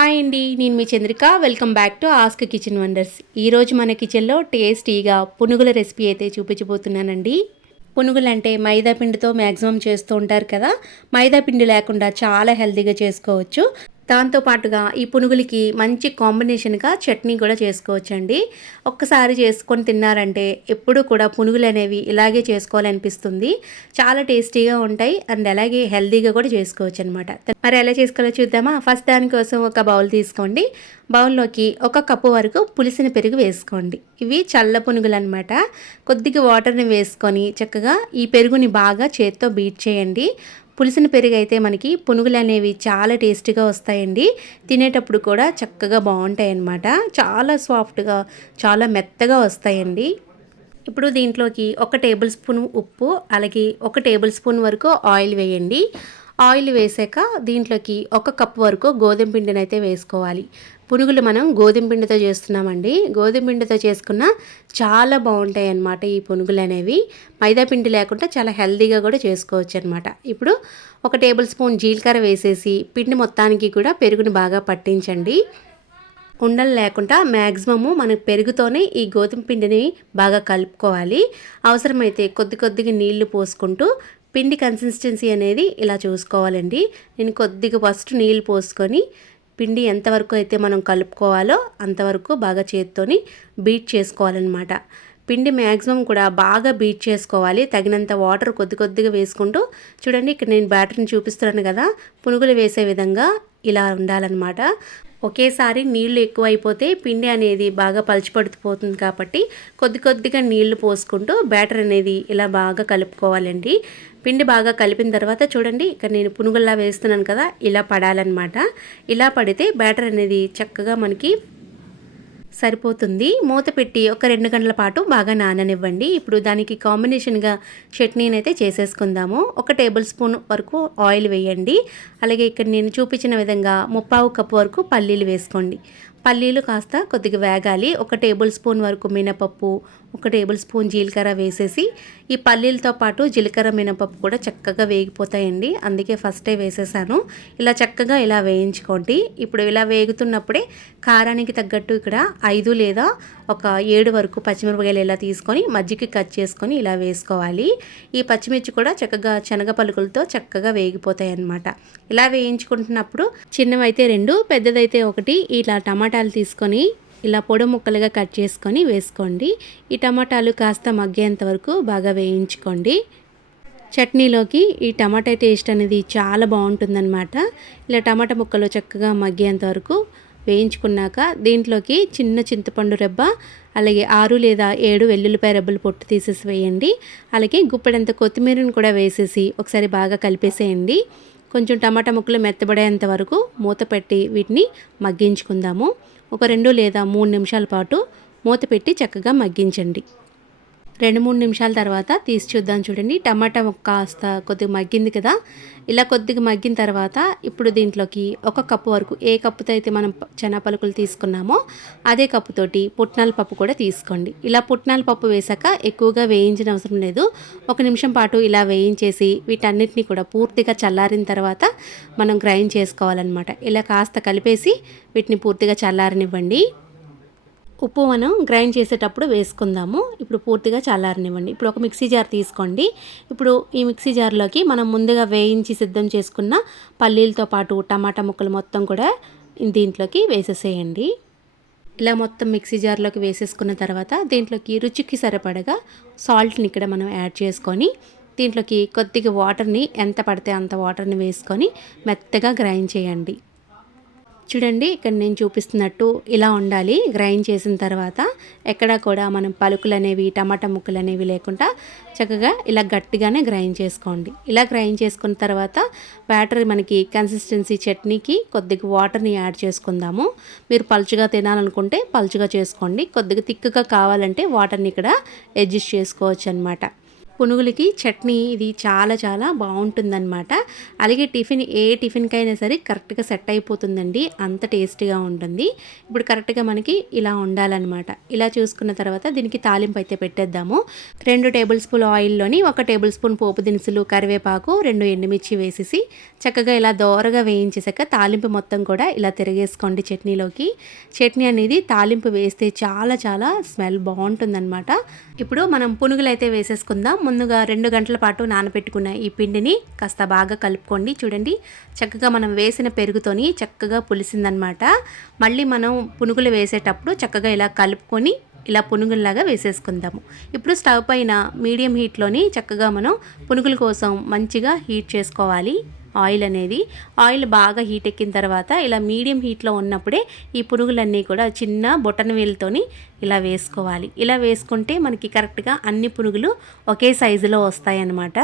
Hi అండి నేను మీ Chandrika. Welcome back to ask kitchen wonders ఈరోజు మన కిచెన్లో టేస్టీగా పునుగుల రెసిపీ అయితే చూపించబోతున్నానండి. పునుగులు అంటే మైదా పిండితో మ్యాక్సిమం చేస్తూ ఉంటారు కదా. మైదా పిండి లేకుండా చాలా హెల్తీగా చేసుకోవచ్చు. దాంతోపాటుగా ఈ పునుగులకి మంచి కాంబినేషన్గా చట్నీ కూడా చేసుకోవచ్చండి. ఒక్కసారి చేసుకొని తిన్నారంటే ఎప్పుడు కూడా పునుగులు అనేవి ఇలాగే చేసుకోవాలనిపిస్తుంది. చాలా టేస్టీగా ఉంటాయి అండ్ అలాగే హెల్తీగా కూడా చేసుకోవచ్చు అనమాట మరి ఎలా చేసుకోవాలో చూద్దామా? ఫస్ట్ దానికోసం ఒక బౌల్ తీసుకోండి. బౌల్లోకి ఒక కప్పు వరకు పులిసిన పెరుగు వేసుకోండి. ఇవి చల్ల పునుగులు అనమాట కొద్దిగా వాటర్ని వేసుకొని చక్కగా ఈ పెరుగుని బాగా చేత్తో బీట్ చేయండి. పులిసిన పెరుగు అయితే మనకి పునుగులు అనేవి చాలా టేస్టీగా వస్తాయండి. తినేటప్పుడు కూడా చక్కగా బాగుంటాయి అన్నమాట చాలా సాఫ్ట్గా చాలా మెత్తగా వస్తాయండి. ఇప్పుడు దీంట్లోకి ఒక టేబుల్ స్పూన్ ఉప్పు అలాగే ఒక టేబుల్ స్పూన్ వరకు ఆయిల్ వేయండి. ఆయిల్ వేసాక దీంట్లోకి ఒక కప్ వరకు గోధుమ పిండిని అయితే వేసుకోవాలి. పునుగులు మనం గోధుమ పిండితో చేస్తున్నామండి. గోధుమ పిండితో చేసుకున్న చాలా బాగుంటాయి అన్నమాట ఈ పునుగులు అనేవి. మైదా పిండి లేకుండా చాలా హెల్దీగా కూడా చేసుకోవచ్చు అనమాట ఇప్పుడు ఒక టేబుల్ స్పూన్ జీలకర్ర వేసేసి పిండి మొత్తానికి కూడా పెరుగుని బాగా పట్టించండి. ఉండలు లేకుండా మ్యాక్సిమము మనకు పెరుగుతోనే ఈ గోధుమ పిండిని బాగా కలుపుకోవాలి. అవసరమైతే కొద్ది కొద్దిగా నీళ్ళు పోసుకుంటూ పిండి కన్సిస్టెన్సీ అనేది ఇలా చూసుకోవాలండి. నేను కొద్దిగా ఫస్ట్ నీళ్ళు పోసుకొని పిండి ఎంతవరకు అయితే మనం కలుపుకోవాలో అంతవరకు బాగా చేత్తోని బీట్ చేసుకోవాలన్నమాట. పిండి మ్యాక్సిమం కూడా బాగా బీట్ చేసుకోవాలి. తగినంత వాటర్ కొద్ది కొద్దిగా వేసుకుంటూ చూడండి ఇక్కడ నేను బ్యాటర్ని చూపిస్తున్నాను కదా పునుగులు వేసే విధంగా ఇలా ఉండాలన్నమాట. ఒకేసారి నీళ్ళు ఎక్కువైపోతే పిండి అనేది బాగా పలుచపడిపోతుంది కాబట్టి కొద్ది కొద్దిగా నీళ్ళు పోసుకుంటూ బ్యాటర్ అనేది ఇలా బాగా కలుపుకోవాలండి. పిండి బాగా కలిపిన తర్వాత చూడండి ఇక్కడ నేను పునుగుల్లా వేస్తున్నాను కదా ఇలా పడాలన్నమాట. ఇలా పడితే బ్యాటర్ అనేది చక్కగా మనకి సరిపోతుంది. మూత పెట్టి ఒక రెండు గంటల పాటు బాగా నాననివ్వండి. ఇప్పుడు దానికి కాంబినేషన్గా చట్నీని అయితే చేసేసుకుందాము. ఒక టేబుల్ స్పూన్ వరకు ఆయిల్ వేయండి. అలాగే ఇక్కడ నేను చూపించిన విధంగా ముప్పావు కప్పు వరకు పల్లీలు వేసుకోండి. పల్లీలు కాస్త కొద్దిగా వేగాలి. ఒక టేబుల్ స్పూన్ వరకు మినపప్పు ఒక టేబుల్ స్పూన్ జీలకర్ర వేసేసి ఈ పల్లీలతో పాటు జీలకర్ర మినపప్పు కూడా చక్కగా వేగిపోతాయండి. అందుకే ఫస్టే వేసేసాను. ఇలా చక్కగా ఇలా వేయించుకోండి. ఇప్పుడు ఇలా వేగుతున్నప్పుడే కారానికి తగ్గట్టు ఇక్కడ ఐదు లేదా ఒక ఏడు వరకు పచ్చిమిరపకాయలు ఇలా తీసుకొని మజ్జిగకి కట్ చేసుకొని ఇలా వేసుకోవాలి. ఈ పచ్చిమిర్చి కూడా చక్కగా శనగ పలుకులతో చక్కగా వేగిపోతాయి అన్నమాట ఇలా వేయించుకుంటున్నప్పుడు చిన్నవైతే రెండు పెద్దదైతే ఒకటి. ఇలా టమాటా టమాటాలు తీసుకొని ఇలా పొడి ముక్కలుగా కట్ చేసుకొని వేసుకోండి. ఈ టమాటాలు కాస్త మగ్గేంత వరకు బాగా వేయించుకోండి. చట్నీలోకి ఈ టమాటా టేస్ట్ అనేది చాలా బాగుంటుందన్నమాట. ఇలా టమాటా ముక్కలు చక్కగా మగ్గేంత వరకు వేయించుకున్నాక దీంట్లోకి చిన్న చింతపండు రెబ్బ అలాగే ఆరు లేదా ఏడు వెల్లుల్లిపాయ రెబ్బలు పొట్టు తీసేసి వేయండి. అలాగే గుప్పెడంత కొత్తిమీరను కూడా వేసేసి ఒకసారి బాగా కలిపేసేయండి. కొంచెం టమాటా ముక్కలు మెత్తబడేంత వరకు మూత పెట్టి వీటిని మగ్గించుకుందాము. ఒక రెండు లేదా మూడు నిమిషాల పాటు మూత పెట్టి చక్కగా మగ్గించండి. రెండు మూడు నిమిషాల తర్వాత తీసి చూద్దాం చూడండి. టమాటా కాస్త కొద్దిగా మగ్గింది కదా. ఇలా కొద్దిగా మగ్గిన తర్వాత ఇప్పుడు దీంట్లోకి ఒక కప్పు వరకు ఏ కప్పుతో అయితే మనం పలుకులు తీసుకున్నామో అదే కప్పుతోటి పుట్నాల పప్పు కూడా తీసుకోండి. ఇలా పుట్నాల పప్పు వేసాక ఎక్కువగా వేయించిన అవసరం లేదు. ఒక నిమిషం పాటు ఇలా వేయించేసి వీటన్నిటిని కూడా పూర్తిగా చల్లారిన తర్వాత మనం గ్రైండ్ చేసుకోవాలన్నమాట. ఇలా కాస్త కలిపేసి వీటిని పూర్తిగా చల్లారనివ్వండి. ఉప్పు మనం గ్రైండ్ చేసేటప్పుడు వేసుకుందాము. ఇప్పుడు పూర్తిగా చల్లారనివ్వండి. ఇప్పుడు ఒక మిక్సీ జార్ తీసుకోండి. ఇప్పుడు ఈ మిక్సీ జార్లోకి మనం ముందుగా వేయించి సిద్ధం చేసుకున్న పల్లీలతో పాటు టమాటా ముక్కలు మొత్తం కూడా దీంట్లోకి వేసేసేయండి. ఇలా మొత్తం మిక్సీ జార్లోకి వేసేసుకున్న తర్వాత దీంట్లోకి రుచికి సరిపడగా సాల్ట్ని ఇక్కడ మనం యాడ్ చేసుకొని దీంట్లోకి కొద్దిగా వాటర్ని ఎంత పడితే అంత వాటర్ని వేసుకొని మెత్తగా గ్రైండ్ చేయండి. చూడండి ఇక్కడ నేను చూపిస్తున్నట్టు ఇలా ఉండాలి. గ్రైండ్ చేసిన తర్వాత ఎక్కడ కూడా మనం పలుకులు అనేవి టమాటా ముక్కలు అనేవి లేకుండా చక్కగా ఇలా గట్టిగానే గ్రైండ్ చేసుకోండి. ఇలా గ్రైండ్ చేసుకున్న తర్వాత బ్యాటర్ మనకి కన్సిస్టెన్సీ చట్నీకి కొద్దిగా వాటర్ని యాడ్ చేసుకుందాము. మీరు పలుచుగా తినాలనుకుంటే పలుచుగా చేసుకోండి. కొద్దిగా తిక్కుగా కావాలంటే వాటర్ని ఇక్కడ అడ్జస్ట్ చేసుకోవచ్చు అనమాట పునుగులకి చట్నీ ఇది చాలా చాలా బాగుంటుందన్నమాట. అలాగే టిఫిన్ ఏ టిఫిన్కైనా సరే కరెక్ట్గా సెట్ అయిపోతుందండి. అంత టేస్టీగా ఉంటుంది. ఇప్పుడు కరెక్ట్గా మనకి ఇలా ఉండాలన్నమాట. ఇలా చూసుకున్న తర్వాత దీనికి తాలింపు అయితే పెట్టేద్దాము. రెండు టేబుల్ స్పూన్ ఆయిల్లోని ఒక టేబుల్ స్పూన్ పోపు దినుసులు కరివేపాకు రెండు ఎండుమిర్చి వేసేసి చక్కగా ఇలా దోరగా వేయించేసాక తాలింపు మొత్తం కూడా ఇలా తిరిగేసుకోండి చట్నీలోకి. చట్నీ అనేది తాలింపు వేస్తే చాలా చాలా స్మెల్ బాగుంటుందన్నమాట. ఇప్పుడు మనం పునుగులు అయితే వేసేసుకుందాం. ముందుగా రెండు గంటల పాటు నానబెట్టుకున్న ఈ పిండిని కాస్త బాగా కలుపుకోండి. చూడండి చక్కగా మనం వేసిన పెరుగుతోని చక్కగా పులిసిందనమాట. మళ్ళీ మనం పునుగులు వేసేటప్పుడు చక్కగా ఇలా కలుపుకొని ఇలా పునుగుల్లాగా వేసేసుకుందాము. ఇప్పుడు స్టవ్ పైన మీడియం హీట్లోని చక్కగా మనం పునుగుల కోసం మంచిగా హీట్ చేసుకోవాలి. ఆయిల్ అనేది ఆయిల్ బాగా హీట్ ఎక్కిన తర్వాత ఇలా మీడియం హీట్లో ఉన్నప్పుడే ఈ పునుగులన్నీ కూడా చిన్న బొటన వేలుతోని ఇలా వేసుకోవాలి. ఇలా వేసుకుంటే మనకి కరెక్ట్గా అన్ని పునుగులు ఒకే సైజులో వస్తాయన్నమాట.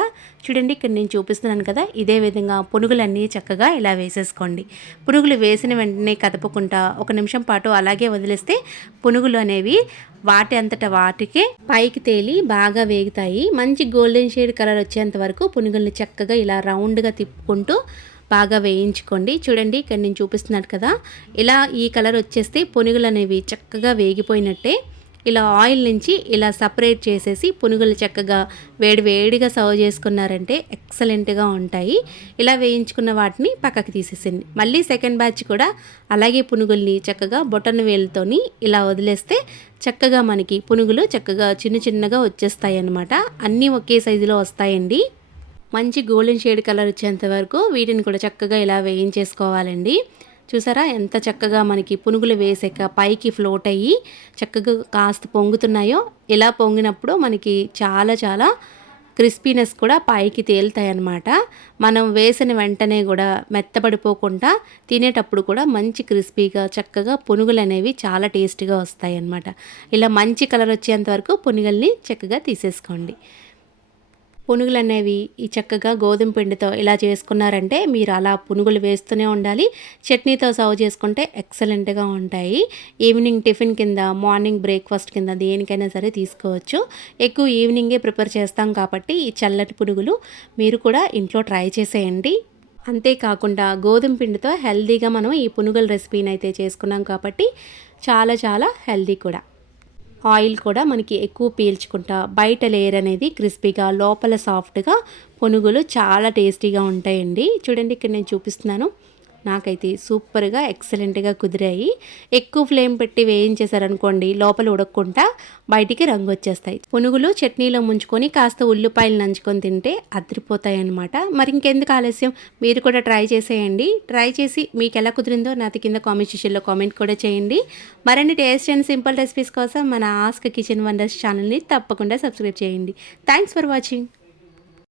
చూడండి ఇక్కడ నేను చూపిస్తున్నాను కదా ఇదే విధంగా పునుగులన్నీ చక్కగా ఇలా వేసేసుకోండి. పునుగులు వేసిన వెంటనే కదపకుండా ఒక నిమిషం పాటు అలాగే వదిలేస్తే పునుగులు అనేవి వాటి అంతటా వాటికే పైకి తేలి బాగా వేగుతాయి. మంచి గోల్డెన్ షేడ్ కలర్ వచ్చేంత వరకు పునుగుల్ని చక్కగా ఇలా రౌండ్గా తిప్పుకుంటూ బాగా వేయించుకోండి. చూడండి ఇక్కడ నేను చూపిస్తున్నాను కదా. ఇలా ఈ కలర్ వచ్చేస్తే పునుగులు అనేవి చక్కగా వేగిపోయినట్టే. ఇలా ఆయిల్ నుంచి ఇలా సపరేట్ చేసేసి పునుగులు చక్కగా వేడి వేడిగా సర్వ్ చేసుకున్నారంటే ఎక్సలెంట్గా ఉంటాయి. ఇలా వేయించుకున్న వాటిని పక్కకి తీసేసింది మళ్ళీ సెకండ్ బ్యాచ్ కూడా అలాగే పునుగుల్ని చక్కగా బొటన్ వేలుతోని ఇలా వదిలేస్తే చక్కగా మనకి పునుగులు చక్కగా చిన్న చిన్నగా వచ్చేస్తాయి అన్నమాట అన్నీ ఒకే సైజులో వస్తాయండి. మంచి గోల్డెన్ షేడ్ కలర్ వచ్చేంత వరకు వీటిని కూడా చక్కగా ఇలా వేయించేసుకోవాలండి. చూసారా? ఎంత చక్కగా మనకి పునుగులు వేసాక పైకి ఫ్లోట్ అయ్యి చక్కగా కాస్త పొంగుతున్నాయో ఇలా పొంగినప్పుడు మనకి చాలా చాలా క్రిస్పీనెస్ కూడా పైకి తేలుతాయి అన్నమాట మనం వేసిన వెంటనే కూడా మెత్తబడిపోకుండా తినేటప్పుడు కూడా మంచి క్రిస్పీగా చక్కగా పునుగులు అనేవి చాలా టేస్టీగా వస్తాయి అన్నమాట ఇలా మంచి కలర్ వచ్చేంత వరకు పునుగుల్ని చక్కగా తీసేసుకోండి. పునుగులు అనేవి ఈ చక్కగా గోధుమ పిండితో ఇలా చేసుకున్నారంటే మీరు అలా పునుగులు వేస్తూనే ఉండాలి. చట్నీతో సర్వ్ చేసుకుంటే ఎక్సలెంట్గా ఉంటాయి. ఈవినింగ్ టిఫిన్ కింద మార్నింగ్ బ్రేక్ఫాస్ట్ కింద దేనికైనా సరే తీసుకోవచ్చు. ఎక్కువ ఈవినింగే ప్రిపేర్ చేస్తాం కాబట్టి ఈ చల్లటి పునుగులు మీరు కూడా ఇంట్లో ట్రై చేసేయండి. అంతేకాకుండా గోధుమ పిండితో హెల్తీగా మనం ఈ పునుగుల రెసిపీని అయితే చేసుకున్నాం కాబట్టి చాలా చాలా హెల్దీ కూడా. ఆయిల్ కూడా మనకి ఎక్కువ పీల్చుకుంటా. బయట లేయర్ అనేది క్రిస్పీగా లోపల సాఫ్ట్గా పునుగులు చాలా టేస్టీగా ఉంటాయండి. చూడండి ఇక్కడ నేను చూపిస్తున్నాను. నాకైతే సూపర్గా ఎక్సలెంట్గా కుదిరాయి. ఎక్కువ ఫ్లేమ్ పెట్టి వేయించేసారనుకోండి లోపల ఉడక్కుంటా బయటికి రంగు వచ్చేస్తాయి పునుగులు చట్నీలో ముంచుకొని కాస్త ఉల్లిపాయలు నంచుకొని తింటే అదిరిపోతాయి అనమాట మరి ఇంకెందుకు ఆలస్యం? మీరు కూడా ట్రై చేసేయండి. ట్రై చేసి మీకు ఎలా కుదిరిందో నాతో కింద కామెంట్ సెషన్లో కామెంట్ కూడా చేయండి. మరిన్ని టేస్ట్ అండ్ సింపుల్ రెసిపీస్ కోసం మన ఆస్క్ కిచెన్ వండర్స్ ఛానల్ని తప్పకుండా సబ్స్క్రైబ్ చేయండి. Thanks for watching